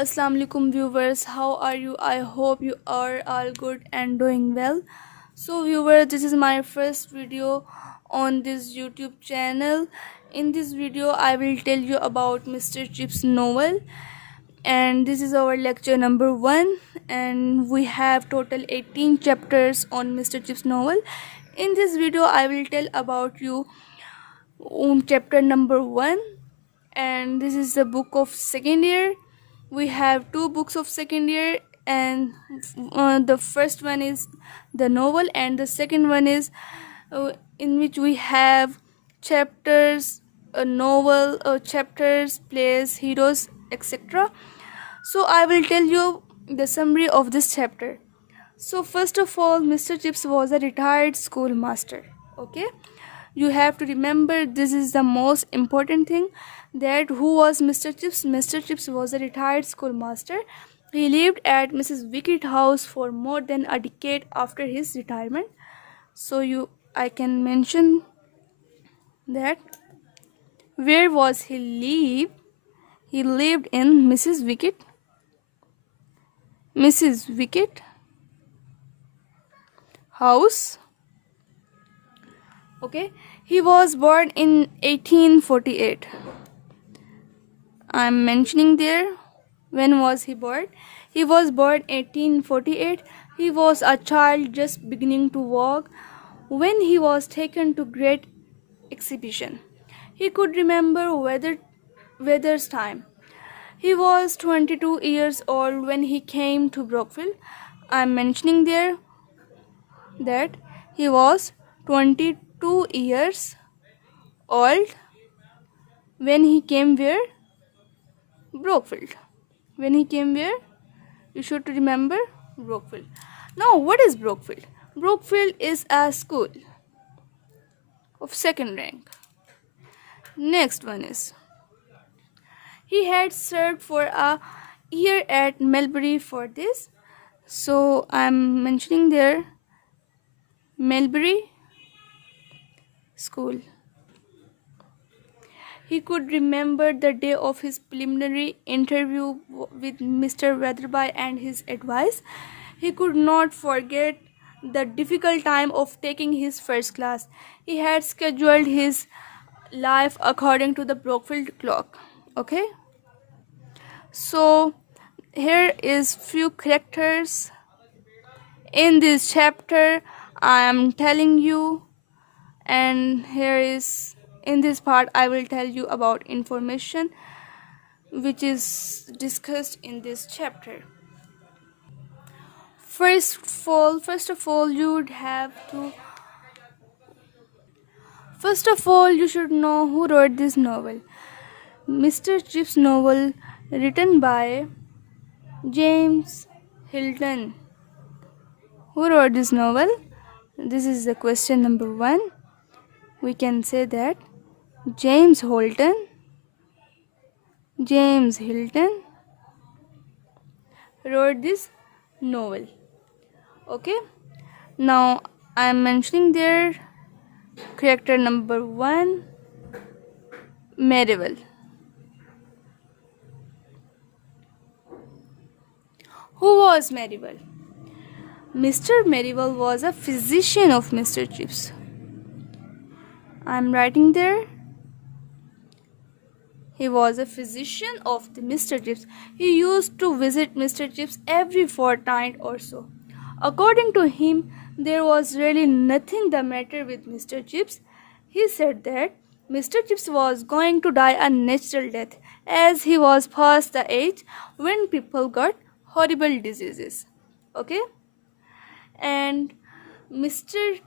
Assalamu alaikum viewers, how are you? I hope you are all good and doing well. So viewers, this is my first video on this YouTube channel. In this video I will tell you about Mr. Chip's novel, and this is our lecture number 1, and we have total 18 chapters on Mr. Chip's novel. In this video I will tell about you chapter number 1, and this is the book of second year. We have two books of second year, and the first one is the novel and the second one is in which we have chapters, a novel, chapters, plays, heroes, etc. So I will tell you the summary of this chapter. So first of all, Mr. Chips was a retired schoolmaster. Okay, you have to remember this is the most important thing, that who was Mr. Chips. Mr. Chips was a retired schoolmaster. He lived at Mrs. Wickett house for more than a decade after his retirement. So I can mention that where was he live. He lived in Mrs. Wickett house. Okay, he was born in 1848. I'm mentioning there when was he born. He was born 1848. He was a child just beginning to walk when he was taken to great exhibition. He could remember weather's time. He was 22 years old when he came to Brookfield. I'm mentioning there that he was 22 years old when he came where? Brookfield. When he came where? You should remember Brookfield. Now, what is Brookfield? Brookfield is a school of second rank. Next one is, he had served for a year at Melbury for this. So I'm mentioning there Melbury School. He could remember the day of his preliminary interview with Mr. Weatherby and his advice. He could not forget the difficult time of taking his first class. He had scheduled his life according to the Brookfield clock. Okay, so here is few characters in this chapter I am telling you, and here is, in this part I will tell you about information which is discussed in this chapter. First of all you would have to First of all, you should know who wrote this novel. Mr. Chip's novel, written by James Hilton. Who wrote this novel? This is the question number 1. We can say that James Hilton wrote this novel. Okay, now I am mentioning there character number 1, Merrill. Who was Merrill? Mr. Merrill was a physician of Mr. Chips. I am writing there. He was a physician of the Mr. Chips. He used to visit Mr. Chips every fortnight or so. According to him, there was really nothing the matter with Mr. Chips. He said that Mr. Chips was going to die a natural death, as he was past the age when people got horrible diseases. Okay, and Mr.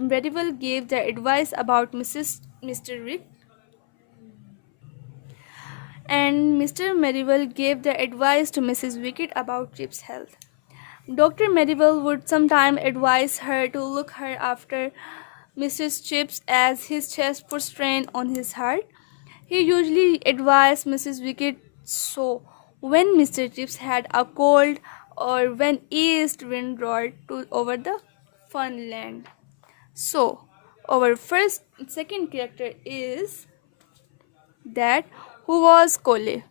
Merrill gave the advice about Mr. Rick, and Mr. Merrill gave the advice to Mrs. Wickett about Chip's health. Dr. Merrill would sometimes advise her to look her after Mrs. Chips as his chest put strain on his heart. He usually advised Mrs. Wickett so when Mr. Chips had a cold or when east wind roared over the fun land. So our second character is that who was Cole.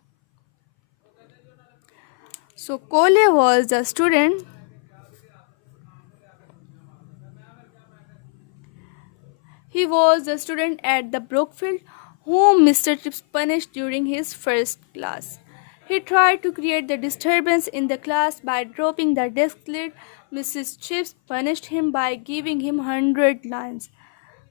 So Cole was the student. He was the student at the Brookfield whom Mr. Chips punished during his first class. He tried to create the disturbance in the class by dropping the desk lid. Mrs. Chips punished him by giving him 100 lines.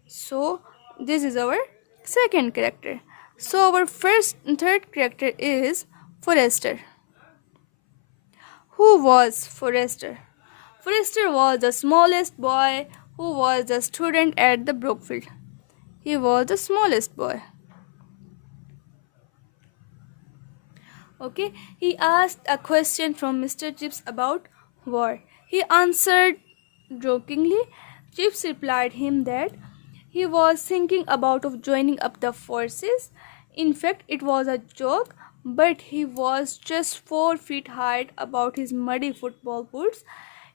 So, this is our second character. So, our first and third character is Forrester. Who was Forrester? Forrester was the smallest boy who was a student at the Brookfield. He was the smallest boy. Okay, he asked a question from Mr. Chips about war. He answered jokingly. Chips replied him that he was thinking about of joining up the forces. In fact, it was a joke, but he was just 4 feet high about his muddy football boots.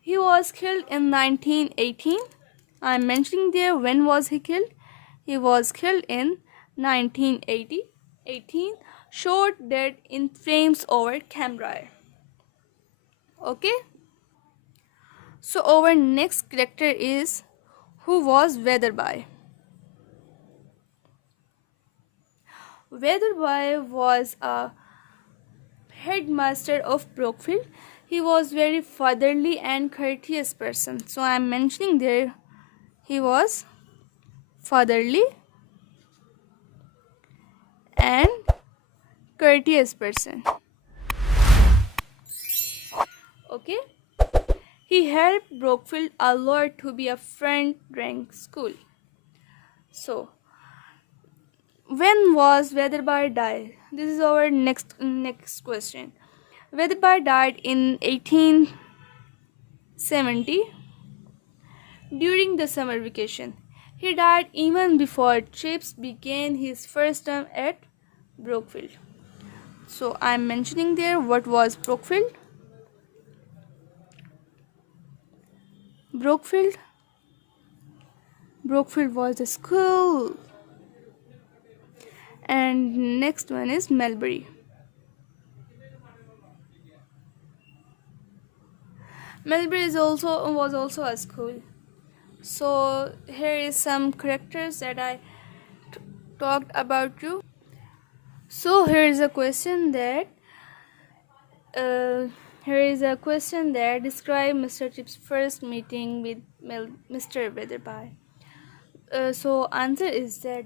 He was killed in 1918. I am mentioning there when was he killed. He was killed in 1980. 18, shot dead in flames over Cambrai. Okay, so our next character is who was Weatherby. Weatherby was a headmaster of Brookfield. He was very fatherly and courteous person. So I am mentioning there he was fatherly and courteous person. Okay, he helped Brookfield a lot to be a front rank school. So when was Weatherby died? This is our next question. Weatherby died in 1870 during the summer vacation. He died even before Chips began his first term at Brookfield. So I'm mentioning there what was Brookfield. Brookfield. Brookfield was a school. And next one is Melbury. Melbury was also a school. So here is some characters that I talked about you. So here is a question that describe Mr. Chip's first meeting with Mr. Weatherby. So answer is that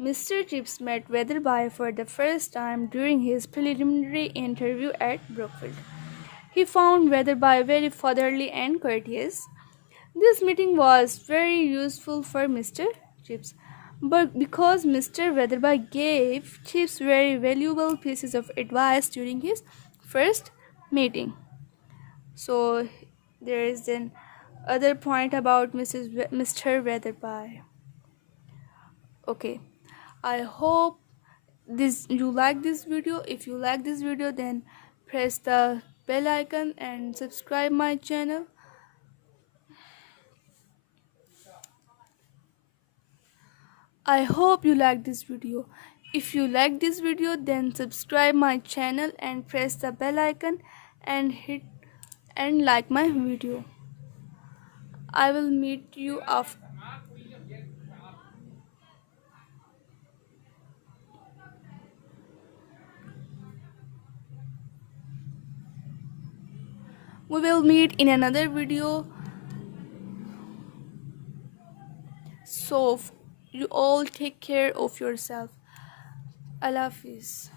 Mr. Chips met Weatherby for the first time during his preliminary interview at Brookfield. He found Weatherby very fatherly and courteous. This meeting was very useful for Mr. Chips, but because Mr. Weatherby gave Chips very valuable pieces of advice during his first meeting. So there is an other point about Mr. Weatherby. Okay, I hope you like this video. If you like this video, then press the bell icon and subscribe my channel. I hope you like this video. If you like this video, then subscribe my channel and press the bell icon and hit and like my video. I will meet you after. We will meet in another video. So you all take care of yourself. Allah Hafiz.